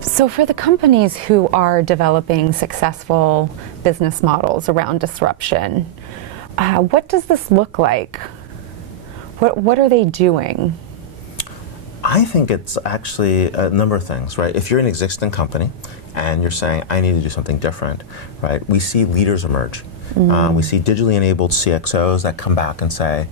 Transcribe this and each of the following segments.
So for the companies who are developing successful business models around disruption, what does this look like? What are they doing? I think it's actually a number of things, right? If you're an existing company and you're saying, I need to do something different, right? We see leaders emerge. We see digitally enabled CXOs that come back and say,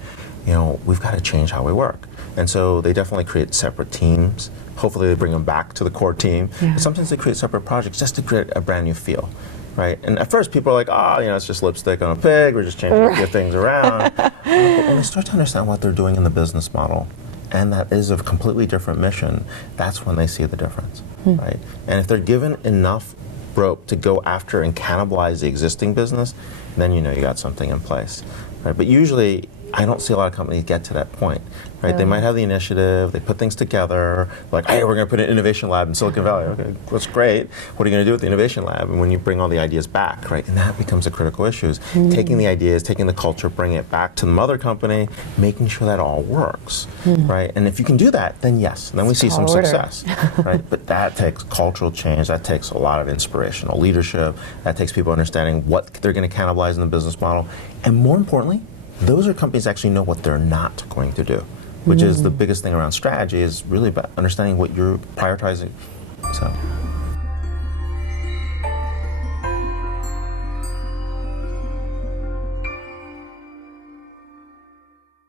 you know, we've got to change how we work. And so they definitely create separate teams. Hopefully they bring them back to the core team. Yeah. But sometimes they create separate projects just to create a brand new feel, right? And at first people are like, oh, you know, it's just lipstick on a pig, we're just changing a few things around. But when they start to understand what they're doing in the business model, and that is a completely different mission, that's when they see the difference, right? And if they're given enough rope to go after and cannibalize the existing business, then you know you got something in place, right? But usually, I don't see a lot of companies get to that point, right? They might have the initiative, they put things together, like, hey, we're going to put an innovation lab in Silicon Valley. Okay, that's great. What are you going to do with the innovation lab? And when you bring all the ideas back, right? And that becomes a critical issue, is taking the ideas, taking the culture, bringing it back to the mother company, making sure that all works, right? And if you can do that, then yes, then we see some success, right? But that takes cultural change, that takes a lot of inspirational leadership, that takes people understanding what they're going to cannibalize in the business model, and more importantly, those are companies that actually know what they're not going to do, which is the biggest thing around strategy, is really about understanding what you're prioritizing. So.